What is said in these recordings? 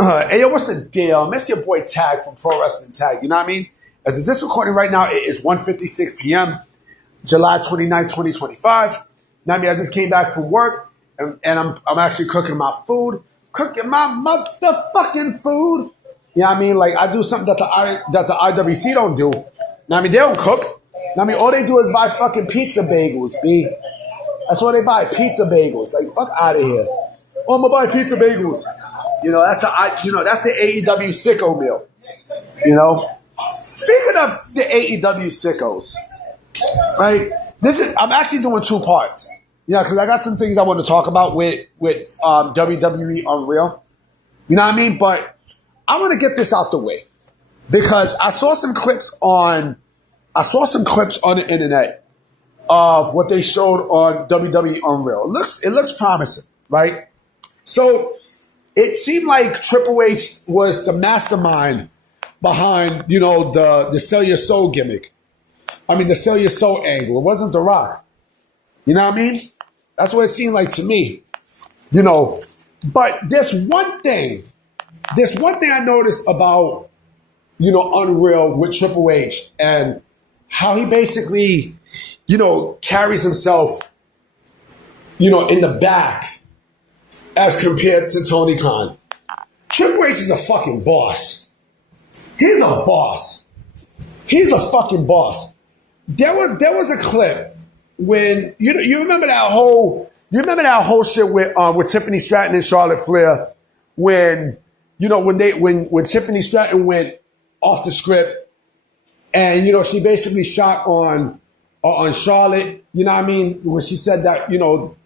Hey, yo, what's the deal? Miss your boy Tag from Pro Wrestling Tag. You know what I mean? As of this recording right now, it is 1:56 p.m., July 29th, 2025. Now, I mean, I just came back from work, and I'm actually cooking my food. Cooking my motherfucking food. You know what I mean? Like, I do something that the IWC don't do. Now, I mean, they don't cook. Now, I mean, all they do is buy fucking pizza bagels, B. That's what they buy, pizza bagels. Like, fuck out of here. Oh, I'm gonna buy pizza bagels. You know, that's the AEW sicko meal. You know? Speaking of the AEW sickos, right? I'm actually doing two parts. Yeah, because I got some things I want to talk about with WWE Unreal. You know what I mean? But I want to get this out the way because I saw some clips on the internet of what they showed on WWE Unreal. It looks promising, right? So it seemed like Triple H was the mastermind behind, you know, the sell your soul gimmick. I mean, the sell your soul angle. It wasn't The Rock. You know what I mean? That's what it seemed like to me. You know, but there's one thing I noticed about, you know, Unreal with Triple H and how he basically, you know, carries himself, you know, in the back as compared to Tony Khan. Triple H is a fucking boss. He's a boss. He's a fucking boss. There was a clip when you remember that whole shit with Tiffany Stratton and Charlotte Flair when Tiffany Stratton went off the script and you know she basically shot on Charlotte, you know what I mean, when she said that, you know,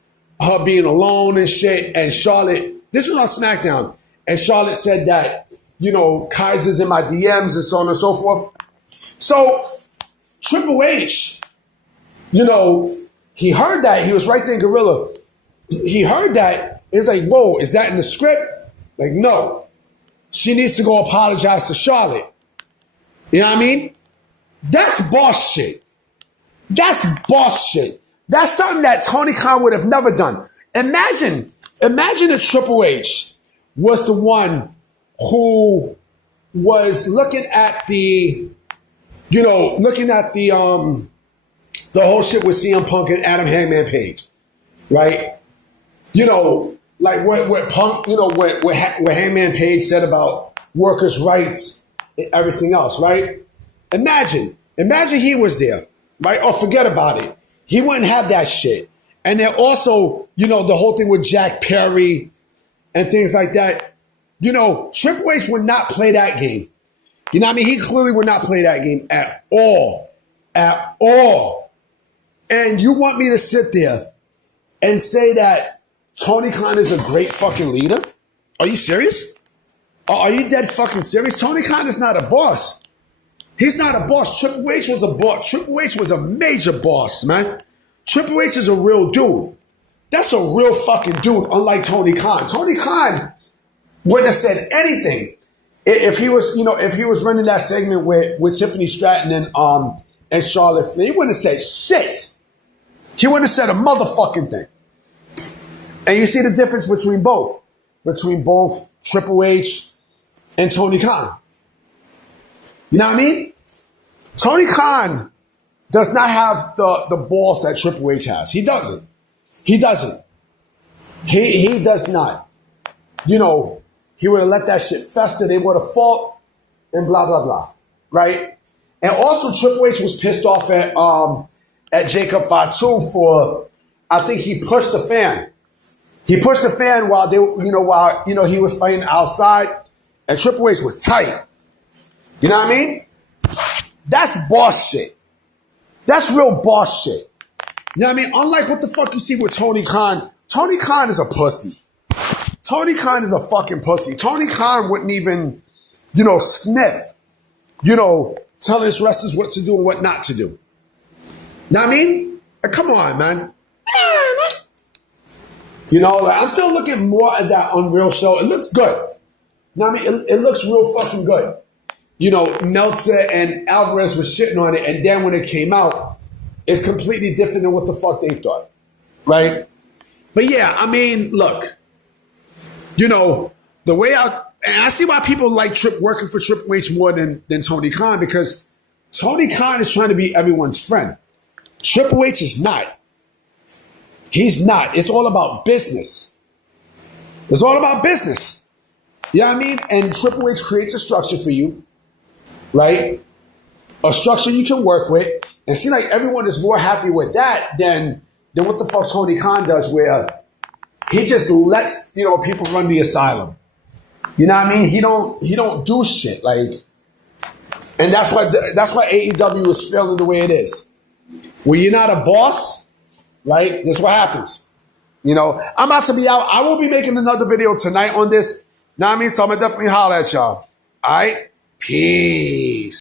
her being alone and shit, and Charlotte, this was on SmackDown, and Charlotte said that, you know, Kaiser's in my DMs and so on and so forth. So Triple H, you know, he heard that. He was right there in Gorilla. He heard that. It was like, whoa, is that in the script? Like, no. She needs to go apologize to Charlotte. You know what I mean? That's boss shit. That's boss shit. That's something that Tony Khan would have never done. Imagine if Triple H was the one who was looking at the whole shit with CM Punk and Adam Hangman Page, right? You know, like what Punk, you know, what Hangman Page said about workers' rights and everything else, right? Imagine he was there, right? Or forget about it. He wouldn't have that shit. And then also, you know, the whole thing with Jack Perry and things like that. You know, Triple H would not play that game. You know what I mean? He clearly would not play that game at all. At all. And you want me to sit there and say that Tony Khan is a great fucking leader? Are you serious? Are you dead fucking serious? Tony Khan is not a boss. He's not a boss. Triple H was a boss. Triple H was a major boss, man. Triple H is a real dude. That's a real fucking dude, unlike Tony Khan. Tony Khan wouldn't have said anything if he was, you know, if he was running that segment with Tiffany Stratton and Charlotte Flair. He wouldn't have said shit. He wouldn't have said a motherfucking thing. And you see the difference between both Triple H and Tony Khan. You know what I mean? Tony Khan does not have the balls that Triple H has. He doesn't. He does not. You know, he would have let that shit fester. They would have fought and blah, blah, blah. Right? And also Triple H was pissed off at Jacob Fatu for, I think he pushed the fan. He pushed the fan while he was fighting outside, and Triple H was tight. You know what I mean? That's boss shit. That's real boss shit. You know what I mean? Unlike what the fuck you see with Tony Khan. Tony Khan is a pussy. Tony Khan is a fucking pussy. Tony Khan wouldn't even, you know, sniff, you know, telling his wrestlers what to do and what not to do. You know what I mean? Like, come on, man. You know, like, I'm still looking more at that Unreal show. It looks good. You know what I mean? It looks real fucking good. You know, Meltzer and Alvarez was shitting on it, and then when it came out, it's completely different than what the fuck they thought, right? But yeah, I mean, look, you know, the way out, and I see why people like working for Triple H more than Tony Khan, because Tony Khan is trying to be everyone's friend. Triple H is not. He's not. It's all about business. It's all about business. You know what I mean? And Triple H creates a structure for you, right? A structure you can work with. And it seems like everyone is more happy with that than what the fuck Tony Khan does, where he just lets, people run the asylum. You know what I mean? He don't do shit. Like, and that's why AEW is failing the way it is. When you're not a boss, right? This is what happens. I'm about to be out. I will be making another video tonight on this. Know what I mean? So I'm going to definitely holler at y'all. All right? Peace.